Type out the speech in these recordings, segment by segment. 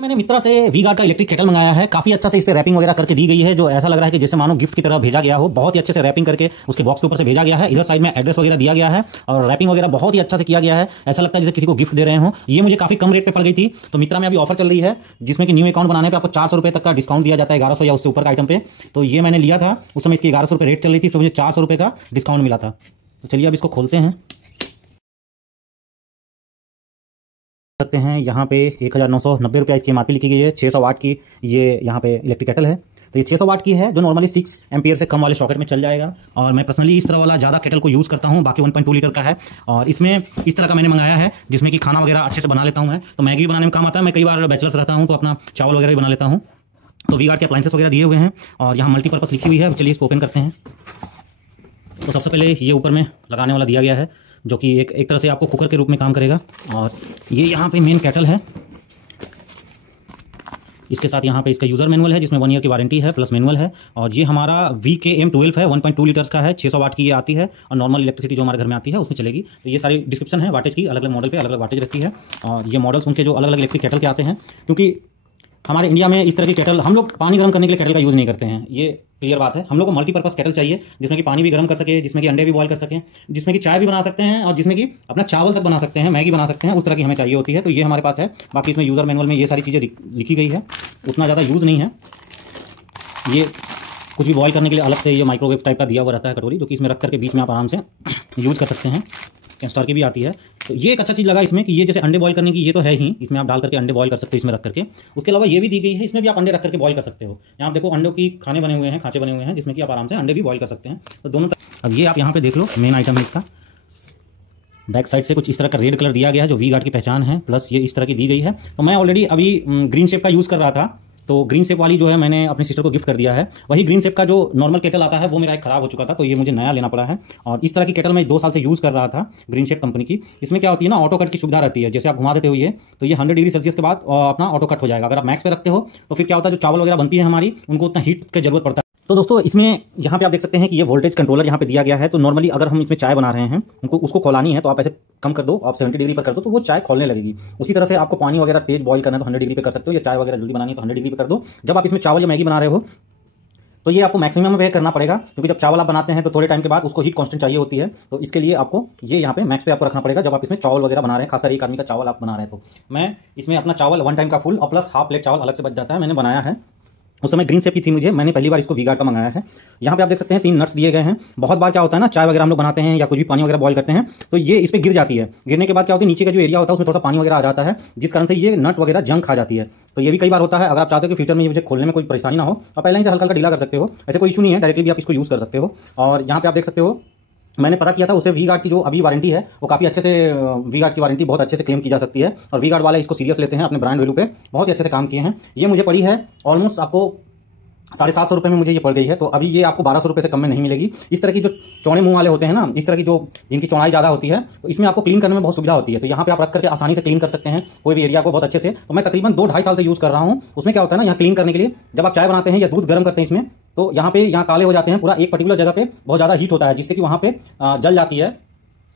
मैंने मित्रा से we guard का इलेक्ट्रिक केटल मंगाया है। काफी अच्छा से इस पे रैपिंग वगैरह करके दी गई है, जो ऐसा लग रहा है कि जैसे मानो गिफ्ट की तरह भेजा गया हो। बहुत ही अच्छे से रैपिंग करके उसके बॉक्स के ऊपर से भेजा गया है। इधर साइड में एड्रेस वगैरह दिया गया है और रैपिंग वगैरह बहुत ही अच्छा से किया गया है। ऐसा लगता है जैसे किसी को गिफ्ट दे रहे हो। ये मुझे काफी कम रेट पे पड़ गई थी। तो मित्रा में अभी ऑफर चल रही है जिसमें कि न्यू अकाउंट बनाने पर आपको 400 रुपये तक का डिस्काउंट दिया जाता है, 1100 या उससे ऊपर का आइटम पे। तो ये मैंने लिया था, उस समय इसकी 1100 रुपये रेट चल रही थी, तो मुझे 400 रुपये का डिस्काउंट मिला था। तो चलिए अब इसको खोलते हैं। सकते हैं यहाँ पे 1990 रुपया इसकी एमआरपी लिखी गई है। 600 वाट की ये यहाँ पे इलेक्ट्रिक केटल है। तो ये 600 वाट की है, जो नॉर्मली 6 एम्पियर से कम वाले सॉकेट में चल जाएगा। और मैं पर्सनली इस तरह वाला ज़्यादा केटल को यूज़ करता हूँ, बाकी 1.2 लीटर का है। और इसमें इस तरह का मैंने मंगाया है जिसमें कि खाना वगैरह अच्छे से बना लेता हूँ मैं। तो मैगी बनाने में काम आता है। मैं कई बार बैचलर्स रहता हूँ तो अपना चावल वगैरह भी बना लेता हूँ। तो वी गार्ड के अप्लाइंसेस वगैरह दिए हुए हैं और यहाँ मल्टीपर्पज़ लिखी हुई है। चलिए इसको ओपन करते हैं। तो सबसे पहले ये ऊपर में लगाने वाला दिया गया है, जो कि एक तरह से आपको कुकर के रूप में काम करेगा। और ये यहाँ पे मेन केटल है। इसके साथ यहाँ पे इसका यूज़र मैनुअल है जिसमें 1 ईयर की वारंटी है प्लस मैनुअल है। और ये हमारा VKM12 है, 1.2 लीटर्स का है, 600 वाट की ये आती है और नॉर्मल इलेक्ट्रिसिटी जो हमारे घर में आती है उसमें चलेगी। तो ये सारी डिस्क्रिप्शन है वाटेज की, अलग अलग मॉडल पे अलग अलग वाटेज रहती है। और ये मॉडल्स उनके जो अलग अलग इलेक्ट्रिक केटल के आते हैं, क्योंकि हमारे इंडिया में इस तरह की केटल हम लोग पानी गर्म करने के लिए केटल का यूज़ नहीं करते हैं। ये क्लियर बात है। हम लोग को मल्टीपर्पज़ केटल चाहिए जिसमें कि पानी भी गर्म कर सके, जिसमें कि अंडे भी बॉयल कर सकें, जिसमें कि चाय भी बना सकते हैं और जिसमें कि अपना चावल तक बना सकते हैं, मैगी बना सकते हैं। उस तरह की हमें चाहिए होती है। तो ये हमारे पास है। बाकी इसमें यूज़र मैनुअल में ये सारी चीज़ें लिखी गई है, उतना ज़्यादा यूज़ नहीं है। ये कुछ भी बॉयल करने के लिए अलग से ये माइक्रोवेव टाइप का दिया हुआ रहता है कटोरी, जो कि इसमें रख करके बीच में आप आराम से यूज़ कर सकते हैं। कैस्टर की भी आती है। तो ये एक अच्छा चीज़ लगा इसमें कि ये जैसे अंडे बॉयल करने की ये तो है ही, इसमें आप डाल करके अंडे बॉयल कर सकते हो इसमें रख करके। उसके अलावा ये भी दी गई है, इसमें भी आप अंडे रख करके बॉयल कर सकते हो। यहाँ आप देखो अंडों की खाने बने हुए हैं, खांचे बने हुए हैं, जिसमें कि आप आराम से अंडे भी बॉयल कर सकते हैं। तो दोनों अब ये आप यहाँ पे देख लो, मेन आइटम है इसका। बैक साइड से कुछ इस तरह का रेड कलर दिया गया है जो वी गार्ड की पहचान है, प्लस ये इस तरह की दी गई है। तो मैं ऑलरेडी अभी ग्रीन शेप का यूज़ कर रहा था, तो ग्रीन शेप वाली जो है मैंने अपनी सिस्टर को गिफ्ट कर दिया है। वही ग्रीन शेप का जो नॉर्मल केटल आता है वो मेरा एक खराब हो चुका था, तो ये मुझे नया लेना पड़ा है। और इस तरह की केटल मैं 2 साल से यूज़ कर रहा था ग्रीन शेप कंपनी की। इसमें क्या होती है ना, ऑटो कट की सुविधा रहती है। जैसे आप घुमा देते हो ये, तो ये 100 डिग्री सेल्सियस के बाद अपना ऑटो कट हो जाएगा। अगर आप मैक्स पे रखते हो तो फिर क्या होता है, जो चावल वगैरह बनती है हमारी, उनको उतना हीट की जरूरत पड़ता है। तो दोस्तों इसमें यहाँ पे आप देख सकते हैं कि ये वोल्टेज कंट्रोलर यहाँ पे दिया गया है। तो नॉर्मली अगर हम इसमें चाय बना रहे हैं, उसको खौलानी है, तो आप ऐसे कम कर दो, आप 70 डिग्री पर कर दो तो वो चाय खोलने लगेगी। उसी तरह से आपको पानी वगैरह तेज बॉईल करना है तो 100 डिग्री पे कर सकते हो, या चाय वगैरह जल्दी बनानी है तो 100 डिग्री पे कर दो। जब आप इसमें चावल या मैगी बना रहे हो तो ये आपको मैक्सिमम पे करना पड़ेगा, क्योंकि जब चावल आप बनाते हैं तो थोड़े टाइम के बाद उसको हीट कांस्टेंट चाहिए होती है। तो इसके लिए आपको ये यहाँ पे मैक्स पे आपको रखना पड़ेगा जब आप इसमें चावल वगैरह बना रहे हैं, खासकर एक आदमी का चावल आप बना रहे हैं। तो मैं इसमें अपना चावल 1 टाइम का फुल और प्लस हाफ प्लेट चावल अलग से बच जाता है, मैंने बनाया है। उस समय ग्रीन शेप की थी मुझे, मैंने पहली बार इसको वी गार्ड का मंगाया है। यहाँ पे आप देख सकते हैं 3 नट्स दिए गए हैं। बहुत बार क्या होता है ना, चाय वगैरह हम लोग बनाते हैं या कुछ भी पानी वगैरह बॉयल करते हैं तो ये इस पर गिर जाती है। गिरने के बाद क्या होता है, नीचे का जो एरिया होता है उसमें थोड़ा सा पानी वगैरह आ जाता है, जिस कारण से ये नट वगैरह जंग खा जाती है। तो ये भी कई बार होता है। अगर आप चाहते हो कि फ्यूचर में ये मुझे खोलने में कोई परेशानी ना हो, तो पहले ही से हल्का हल्का ढीला कर सकते हो। ऐसे कोई इशू नहीं है, डायरेक्टली भी आप इसको यूज़ कर सकते हो। और यहाँ पे आप देख सकते हो, मैंने पता किया था उससे वी गार्ड की जो अभी वारंटी है वो काफ़ी अच्छे से, वी गार्ड की वारंटी बहुत अच्छे से क्लेम की जा सकती है। और वी गार्ड वाले इसको सीरियस लेते हैं, अपने ब्रांड वैल्यू पे बहुत ही अच्छे से काम किए हैं। ये मुझे पड़ी है ऑलमोस्ट आपको 750 रुपये में मुझे ये पड़ गई है। तो अभी ये आपको 1200 रुपये से कम में नहीं मिलेगी। इस तरह की जो चौड़े मुंह वाले होते हैं ना, इस तरह की जो जिनकी चौड़ाई ज़्यादा होती है, तो इसमें आपको क्लीन करने में बहुत सुविधा होती है। तो यहाँ पे आप रख करके आसानी से क्लीन कर सकते हैं कोई भी एरिया को बहुत अच्छे से। तो मैं तकरीबन 2-2.5 साल से यूज़ कर रहा हूँ। उसमें क्या होता है ना, यहाँ क्लीन करने के लिए जब आप चाय बनाते हैं या दूध गर्म करते हैं इसमें, तो यहाँ काले हो जाते हैं। पूरा एक पर्टिकुलर जगह पे बहुत ज़्यादा हीट होता है, जिससे कि वहाँ पे जल जाती है।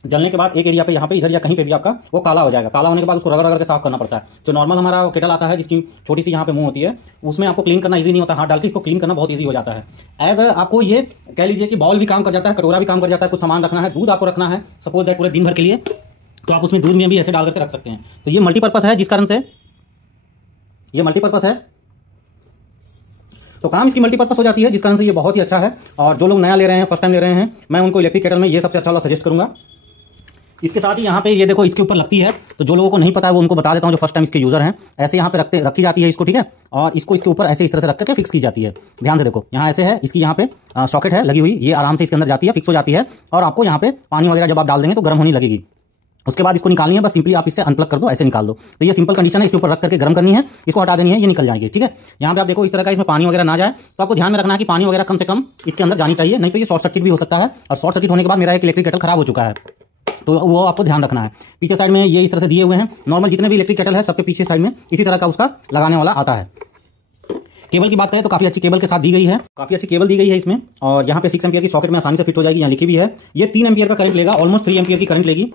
जलने के बाद एक एरिया पे यहाँ पे इधर या कहीं पे भी आपका वो काला हो जाएगा। काला होने के बाद उसको रगड़ रगड़ के साफ करना पड़ता है। जो नॉर्मल हमारा केटल आता है जिसकी छोटी सी यहाँ पे मुंह होती है, उसमें आपको क्लीन करना इजी नहीं होता। हाथ डाल के इसको क्लीन करना बहुत इजी हो जाता है। एज आपको ये कह लीजिए कि बाउल भी काम कर जाता है, कटोरा भी काम कर जाता है। कुछ सामान रखना है, दूध आपको रखना है सपोज दैट पूरे दिन भर के लिए, तो आप उसमें दूध में भी ऐसे डाल करके रख सकते हैं। तो ये मल्टीपर्पज़ है, जिस कारण से ये मल्टीपर्पज़ है। तो काम इसकी मल्टीपर्पज़ हो जाती है, जिस कारण से ये बहुत ही अच्छा है। और जो लोग नया ले रहे हैं, फर्स्ट टाइम ले रहे हैं, मैं उनको इलेक्ट्रिक केटल में ये सबसे अच्छा वाला सजेस्ट करूंगा। इसके साथ ही यहाँ पे ये देखो इसके ऊपर लगती है, तो जो लोगों को नहीं पता है वो उनको बता देता हूँ, जो फर्स्ट टाइम इसके यूज़र हैं। ऐसे यहाँ पे रखी जाती है इसको, ठीक है। और इसको इसके ऊपर ऐसे इस तरह से रख करके फिक्स की जाती है। ध्यान से देखो, यहाँ ऐसे है, इसकी यहाँ पे सॉकेट है लगी हुई, ये आराम से इसके अंदर जाती है, फिक्स हो जाती है। और आपको यहाँ पे पानी वगैरह जब आप डाल देंगे तो गर्म होने लगेगी। उसके बाद इसको निकालनी है, बस सिंपली आप इससे अनप्लग कर दो, ऐसे निकाल दो। तो ये सिंपल कंडीशन है, इसके ऊपर रख करके गर्म करनी है, इसको हटा देनी है, ये निकल जाएगी, ठीक है। यहाँ पे आप देखो इस तरह का इसमें पानी वगैरह ना जाए, तो आपको ध्यान में रखना है कि पानी वगैरह कम से कम इसके अंदर जानी चाहिए, नहीं तो ये शॉर्ट सर्किट भी हो सकता है। और शॉर्ट सर्किट होने के बाद मेरा एक इलेक्ट्रिक केटल खराब हो चुका है, तो वो आपको ध्यान रखना है। पीछे साइड में ये इस तरह से दिए हुए हैं। नॉर्मल जितने भी इलेक्ट्रिक केटल है सबके पीछे साइड में इसी तरह का उसका लगाने वाला आता है। केबल की बात करें तो काफ़ी अच्छी केबल के साथ दी गई है, काफ़ी अच्छी केबल दी गई है इसमें। और यहाँ पे 6 एम्पियर की सॉकेट में आसानी से फिट हो जाएगी, यहाँ लिखी भी है। ये 3 एम्पियर का करंट लेगा, ऑलमोस्ट 3 एम्पियर की करंट लेगी।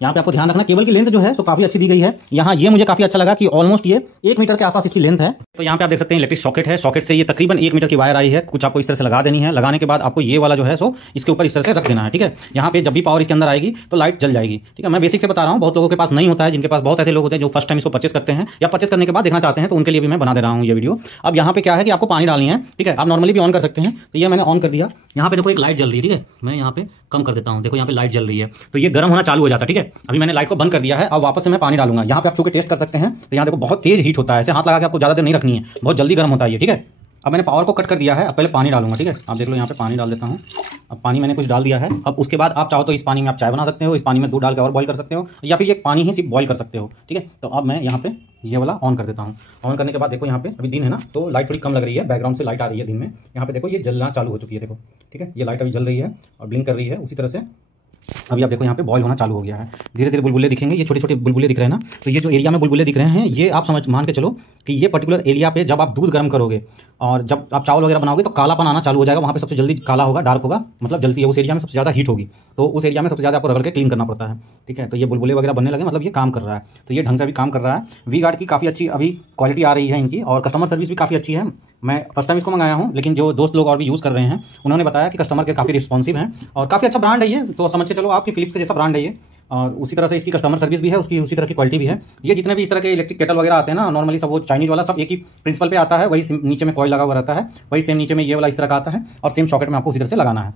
यहाँ पे आपको ध्यान रखना केबल की लेंथ जो है तो काफी अच्छी दी गई है। यहाँ ये मुझे काफी अच्छा लगा कि ऑलमोस्ट ये 1 मीटर के आसपास इसकी लेंथ है। तो यहाँ पे आप देख सकते हैं इलेक्ट्रिक सॉकेट है, सॉकेट से ये तकरीबन 1 मीटर की वायर आई है, कुछ आपको इस तरह से लगा देनी है। लगाने के बाद आपको ये वाला जो है सो इसके ऊपर इस तरह से रख देना है, ठीक है। यहाँ पे जब भी पावर इसके अंदर आएगी तो लाइट जल जाएगी, ठीक है। मैं बेसिक से बता रहा हूँ, बहुत लोगों के पास नहीं होता है, जिनके पास बहुत ऐसे लोग होते हैं जो फर्स्ट टाइम इसको परचेस करते हैं या परचेस करने के बाद देखना चाहते हैं, तो उनके लिए भी मैं बना दे रहा हूँ ये वीडियो। अब यहाँ पे क्या है कि आपको पानी डालनी है, ठीक है। आप नॉर्मली भी ऑन कर सकते हैं, तो ये मैंने ऑन कर दिया। यहाँ पे देखो एक लाइट जल रही है, ठीक है। मैं यहाँ पे कम कर देता हूँ, देखो यहाँ पे लाइट जल रही है, तो ये गर्म होना चालू हो जाता है, ठीक है। अभी मैंने लाइट को बंद कर दिया है, अब वापस से मैं पानी डालूंगा। यहाँ पे आप चूंकि टेस्ट कर सकते हैं, तो यहाँ देखो बहुत तेज हीट होता है, ऐसे हाथ लगा के आपको ज़्यादा देर नहीं रखनी है, बहुत जल्दी गर्म होता है ये, ठीक है। अब मैंने पावर को कट कर दिया है, अब पहले पानी डालूंगा, ठीक है। आप देख लो यहाँ पे पानी डाल देता हूँ। अब पानी मैंने कुछ डाल दिया है। अब उसके बाद आप चाहो तो इस पानी में आप चाय बना सकते हो, इस पानी में दूध डाल के और बॉईल कर सकते हो, या फिर ये पानी ही सिर्फ बॉईल कर सकते हो, ठीक है। तो अब मैं यहाँ पे ये वाला ऑन कर देता हूँ। ऑन करने के बाद देखो यहाँ पे अभी दिन है ना, तो लाइट थोड़ी कम लग रही है, बैकग्राउंड से लाइट आ रही है दिन में। यहाँ पे देखो ये जलना चालू हो चुकी है, देखो, ठीक है। ये लाइट अभी जल रही है और ब्लिंक कर रही है उसी तरह से। अभी आप देखो यहाँ पे बॉईल होना चालू हो गया है, धीरे धीरे बुलबुले दिखेंगे, ये छोटे छोटे बुलबुले दिख रहे हैं ना। तो ये जो एरिया में बुलबुले दिख रहे हैं, ये आप मान के चलो कि ये पर्टिकुलर एरिया पे जब आप दूध गर्म करोगे और जब आप चावल वगैरह बनाओगे तो कालापन आना चालू हो जाएगा। वहाँ पे सबसे जल्दी काला होगा, डार्क होगा, मतलब जलती है, उस एरिया में सबसे ज़्यादा हीट होगी, तो उस एरिया में सबसे ज़्यादा आपको रगड़ के क्लीन करना पड़ता है, ठीक है। तो ये बुलबुले वगैरह बनने लगे, मतलब ये काम कर रहा है, तो ये ढंग से भी काम कर रहा है। वी गार्ड की काफ़ी अच्छी अभी क्वालिटी आ रही है इनकी, और कस्टमर सर्विस भी काफ़ी अच्छी है। मैं फर्स्ट टाइम इसको मंगाया हूँ, लेकिन जो दोस्त लोग और भी यूज़ कर रहे हैं उन्होंने बताया कि कस्टमर के काफ़ी रिस्पॉन्सिव हैं और काफ़ी अच्छा ब्रांड है ये, तो समझ के चलो आपकी फिलिप्स के जैसा ब्रांड है ये। और उसी तरह से इसकी कस्टमर सर्विस भी है, उसकी उसी तरह की क्वालिटी भी है। ये जितने भी इस तरह के इलेक्ट्रिक केटल वगैरह आते हैं ना, नॉर्मली सब वो चाइनीज वाला सब एक ही प्रिंसिपल पे आता है, वही नीचे में कॉइल लगा हुआ रहता है, वही सेम नीचे में ये वाला इस तरह का आता है, और सेम सॉकेट में आपको उसी तरह से लगाना है।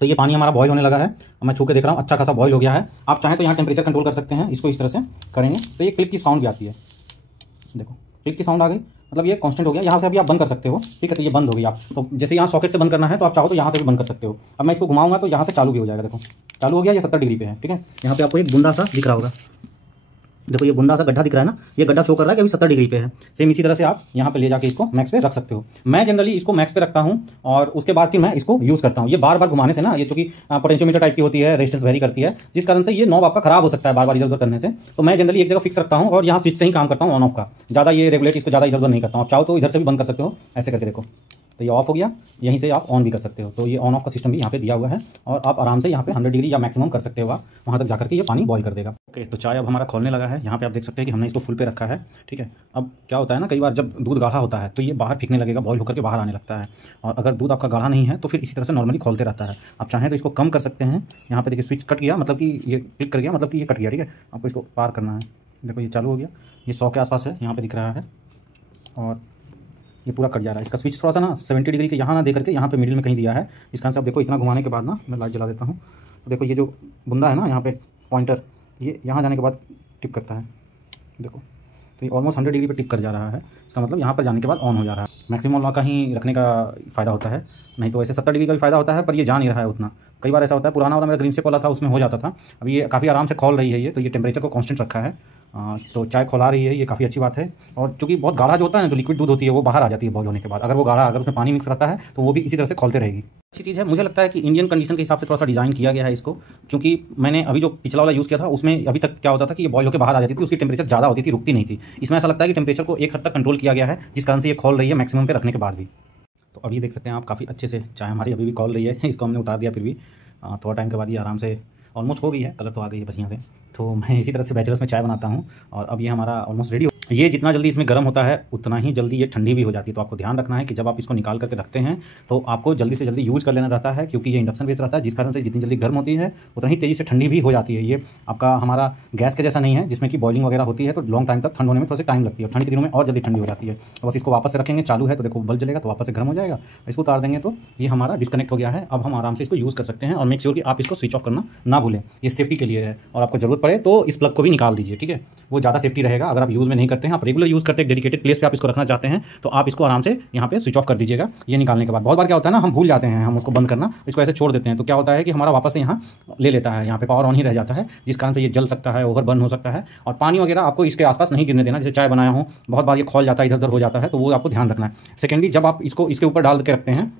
तो ये पानी हमारा बॉईल होने लगा है, मैं छू के देख रहा हूँ, अच्छा खासा बॉईल हो गया है। आप चाहें तो यहाँ टेम्परेचर कंट्रोल कर सकते हैं, इसको इस तरह से करेंगे तो ये क्लिक की साउंड भी आती है, देखो क्लिक की साउंड आ गई, मतलब ये कांस्टेंट हो गया। यहाँ से अभी आप बंद कर सकते हो, ठीक है। तो ये बंद हो गई, आप तो जैसे यहाँ सॉकेट से बंद करना है तो आप चाहो तो यहाँ से भी बंद कर सकते हो। अब मैं इसको घुमाऊंगा तो यहाँ से चालू भी हो जाएगा, देखो चालू हो गया, ये 70 डिग्री पे है, ठीक है। यहाँ पे आपको एक बुंदा सा दिख रहा होगा, देखो ये बुंदा सा गड्ढा दिख रहा है ना, ये गड्ढा शो कर रहा है कि अभी 70 डिग्री पे है। सेम इसी तरह से आप यहाँ पे ले जाके इसको मैक्स पे रख सकते हो। मैं जनरली इसको मैक्स पे रखता हूँ और उसके बाद फिर मैं इसको यूज़ करता हूँ। ये बार बार घुमाने से ना, ये चूंकि पोटेंशियोमीटर टाइप की होती है, रेजिस्टेंस वेरी करती है, जिस कारण से ये नॉब आपका खराब हो सकता है बार बार इधर उधर करने से। तो मैं जनरली एक जगह फिक्स रखता हूँ और यहाँ स्विच से ही काम करता हूँ ऑन ऑफ का, ज़्यादा ये रेगुलेट इसको ज़्यादा इधर उधर नहीं करता हूँ। आप चाहो तो इधर से भी बंद कर सकते हो, ऐसे करके देखो, तो ये ऑफ हो गया, यहीं से आप ऑन भी कर सकते हो। तो ये ऑन ऑफ का सिस्टम भी यहाँ पे दिया हुआ है और आप आराम से यहाँ पे 100 डिग्री या मैक्सिमम कर सकते हो, आप वहाँ तक जाकर के ये पानी बॉईल कर देगा। ओके, तो चाय अब हमारा खोलने लगा है। यहाँ पे आप देख सकते हैं कि हमने इसको फुल पे रखा है, ठीक है। अब क्या होता है ना, कई बार जब दूध गाढ़ा होता है तो ये बाहर फेंकने लगेगा, बॉईल होकर के बाहर आने लगता है, और अगर दूध आपका गाढ़ा नहीं है तो फिर इसी तरह से नॉर्मली खोलते रहता है। आप चाहें तो इसको कम कर सकते हैं। यहाँ पे देखिए स्विच कट गया, मतलब कि ये क्लिक कर गया, मतलब कि ये कट गया, ठीक है। आपको इसको पार करना है, देखो ये चालू हो गया, ये 100 के आसपास है, यहाँ पे दिख रहा है, और ये पूरा कट जा रहा है। इसका स्विच थोड़ा सा ना 70 डिग्री के यहाँ ना दे करके यहाँ पे मिडिल में कहीं दिया है। इस कारण से आप देखो इतना घुमाने के बाद ना, मैं लाइट जला देता हूँ, तो देखो ये जो बुंदा है ना यहाँ पे पॉइंटर, ये यहाँ जाने के बाद टिप करता है, देखो तो ये ऑलमोस्ट 100 डिग्री पे टिप कर जा रहा है। इसका मतलब यहाँ पर जाने के बाद ऑन हो जा रहा है। मैक्सिमम लॉ का ही रखने का फ़ायदा होता है, नहीं तो वैसे 70 डिग्री का भी फ़ायदा होता है, पर ये जा नहीं रहा है उतना। कई बार ऐसा होता है, पुराना वाला मेरा ग्रीन शेप वाला था उसमें हो जाता था, अभी ये काफ़ी आराम से खोल रही है ये, तो ये टेम्परेचर को कांस्टेंट रखा है, तो चाय खोला रही है, ये काफ़ी अच्छी बात है। और चूँकि बहुत गाढ़ा जो होता है ना, जो लिक्विड दूध होती है वो बाहर आ जाती है बॉईल होने के बाद, अगर वो गाढ़ा, अगर उसमें पानी मिक्स रहता है तो वो भी इसी तरह से खोलते रहेगी। अच्छी चीज़ है, मुझे लगता है कि इंडियन कंडीशन के हिसाब से थोड़ा सा डिज़ाइन किया गया है इसको, क्योंकि मैंने अभी जो पिछला वाला यूज़ किया था उसमें अभी तक क्या होता था कि ये बॉईल होकर बाहर आ जाती थी, उसकी टेम्परेचर ज़्यादा होती थी, रुकती नहीं थी। इसमें ऐसा लगता है कि टेम्परेचर को एक हद तक कंट्रोल किया गया है, जिस कारण से ये खोल रही है मैक्सिमम पे रखने के बाद भी। तो अभी देख सकते हैं आप काफ़ी अच्छे से चाय हमारी अभी भी खोल रही है। इसको हमने उतार दिया, फिर भी थोड़ा टाइम के बाद ये आराम से ऑलमोस्ट हो गई है, कलर तो आ गई है बढ़िया से। तो मैं इसी तरह से बैचलर्स में चाय बनाता हूँ, और अब ये हमारा ऑलमोस्ट रेडी। ये जितना जल्दी इसमें गर्म होता है उतना ही जल्दी ये ठंडी भी हो जाती है। तो आपको ध्यान रखना है कि जब आप इसको निकाल करके रखते हैं तो आपको जल्दी से जल्दी यूज़ कर लेना रहता है, क्योंकि ये इंडक्शन बेस रहता है, जिस कारण से जितनी जल्दी गर्म होती है उतना ही तेज़ी से ठंडी भी हो जाती है। ये आपका हमारा गैस के जैसा नहीं है जिसमें कि बॉइलिंग वगैरह होती है तो लॉन्ग टाइम तक ठंड होने में थोड़ा सा टाइम लगती है, और ठंड के दिनों में और जल्दी ठंडी हो जाती है। तो बस इसको वापस से रखेंगे, चालू है तो देखो बल्ब जलेगा तो वापस से गर्म हो जाएगा, इसको उतार देंगे तो ये हमारा डिस्कनेक्ट हो गया है। अब हम आराम से इसको यूज़ कर सकते हैं, और मेक श्योर कि आप इसको स्विच ऑफ करना ना भूलें, ये सेफ्टी के लिए है। और आपको जरूरत पड़े तो इस प्लग को भी निकाल दीजिए, ठीक है, वो ज़्यादा सेफ्टी रहेगा। अगर आप यूज़ में नहीं करते हैं, आप रेगुलर यूज़ करते हैं, डेडिकेटेड प्लेस पे आप इसको रखना चाहते हैं, तो आप इसको आराम से यहाँ पे स्विच ऑफ कर दीजिएगा। ये निकालने के बाद बहुत बार क्या होता है ना, हम भूल जाते हैं, हम उसको बंद करना, इसको ऐसे छोड़ देते हैं, तो क्या होता है कि हमारा वापस से यहाँ ले लेता है, यहाँ पे पावर ऑन ही रह जाता है, जिस कारण से ये जल सकता है, ओवर बर्न हो सकता है। और पानी वगैरह आपको इसके आसपास नहीं गिरने देना। जैसे चाय बनाया हो, बहुत बार ये खोल जाता है, इधर उधर हो जाता है, तो वो आपको ध्यान रखना है। सेकेंडली, जब आप इसको इसके ऊपर डाल के रखते हैं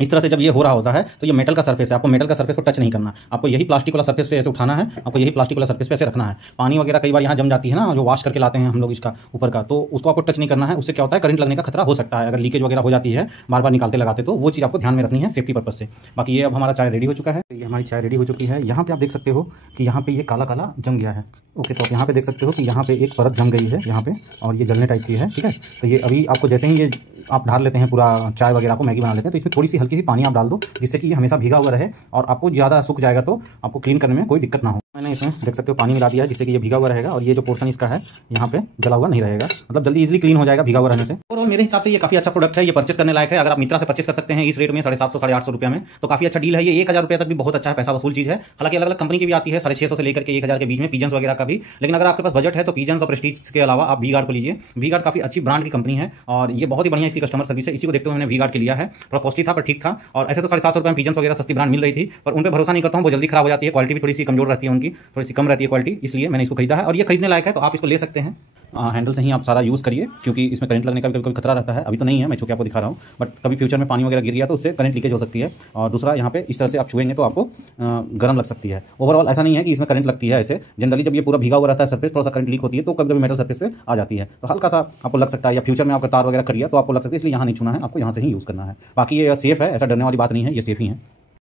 इस तरह से जब ये हो रहा होता है तो ये मेटल का सरफेस है, आपको मेटल का सरफेस को टच नहीं करना, आपको यही प्लास्टिक वाला सरफेस से ऐसे उठाना है, आपको यही प्लास्टिक वाला सरफेस पे ऐसे रखना है। पानी वगैरह कई बार यहाँ जम जाती है ना, जो वॉश करके लाते हैं हम लोग इसका ऊपर का, तो उसको आपको टच नहीं करना है। उससे क्या होता है, करंट लगने का खतरा हो सकता है, अगर लीकेज वगैरह हो जाती है बार बार निकालते लगाते, तो वो चीज़ आपको ध्यान में रखनी है सेफ्टी पर्पज से। बाकी ये अब हमारा चाय रेडी हो चुका है, ये हमारी चाय रेडी हो चुकी है। यहाँ पे आप देख सकते हो कि यहाँ पे ये काला काला जम गया है। ओके, तो आप यहाँ पे देख सकते हो कि यहाँ पे एक परत जम गई है यहाँ पे, और ये जलने टाइप की है। ठीक है, तो ये अभी आपको जैसे ही ये आप ढाल लेते हैं पूरा चाय वगैरह को, मैगी बना लेते हैं, तो इसमें थोड़ी सी हल्की सी पानी आप डाल दो, जिससे कि ये हमेशा भीगा हुआ रहे और आपको ज़्यादा सूख जाएगा तो आपको क्लीन करने में कोई दिक्कत ना हो। मैंने इसमें देख सकते हो पानी मिला दिया है, जिससे कि ये भीगा हुआ रहेगा और ये जो पोर्शन इसका है यहाँ पे जला हुआ नहीं रहेगा, मतलब जल्दी इजीली क्लीन हो जाएगा भीगा हुआ रहने से। और मेरे हिसाब से ये काफी अच्छा प्रोडक्ट है, ये परचेस करने लायक है। अगर आप मित्रा से परचेस कर सकते हैं इस रेट में 750 850 रुपये में, तो काफी अच्छा डील है। ये 1000 रुपये तक भी बहुत अच्छा है, पैसा वसूल चीज है। हालांकि अलग अलग कंपनी की भी आती है, 650 से लेकर के 1000 के बीच में, पिजन्स वगैरह का भी। लेकिन अगर आपके पास बजट है तो पिजन्स और प्रेस्टीज के अलावा आप वी गार्ड को लीजिए। वी गार्ड काफी अच्छी ब्रांड की कंपनी है और ये बहुत ही बढ़िया इसकी कस्टमर सर्विस है। इसी को देखते हुए मैंने वी गार्ड के लिया है। थोड़ा कॉस्टली था पर ठीक था, और ऐसे तो 750 रुपये में पिजन्स वगैरह सस्ती ब्रांड मिल रही थी, पर उन पर भरोसा नहीं करता हूँ, वो जल्दी खराब हो जाती है। क्वालिटी भी थोड़ी सी कमजोर रहती है उनकी, थोड़ी सी कम रहती है क्वालिटी, इसलिए मैंने इसको खरीदा है। और ये खरीदने लायक है, तो आप इसको ले सकते हैं। हैंडल से ही आप सारा यूज़ करिए, क्योंकि इसमें करंट लगने का भी कभी खतरा रहता है। अभी तो नहीं है, मैं छू के आपको दिखा रहा हूँ, बट कभी फ्यूचर में पानी वगैरह गिर गया तो उससे करंट लीकेज हो सकती है। और दूसरा, यहाँ पे इस तरह से आप छुएंगे तो आपको गर्म लग सकती है। ओवरऑल ऐसा नहीं है कि इसमें करंट लगती है, ऐसे जनरली जब ये पूरा भीगा हुआ रहता है सरफेस, थोड़ा सा करंट लीक होती है तो कभी कभी मेटल सरफेस पे आ जाती है, तो हल्का सा आपको लग सकता है, या फ्यूचर में आपका तार वगैरह कट गया तो आपको लग सकता है, इसलिए यहाँ नहीं छूना है, आपको यहाँ से ही यूज़ करना है। बाकी ये सेफ है, ऐसा डरने वाली बात नहीं है, ये सेफ ही है।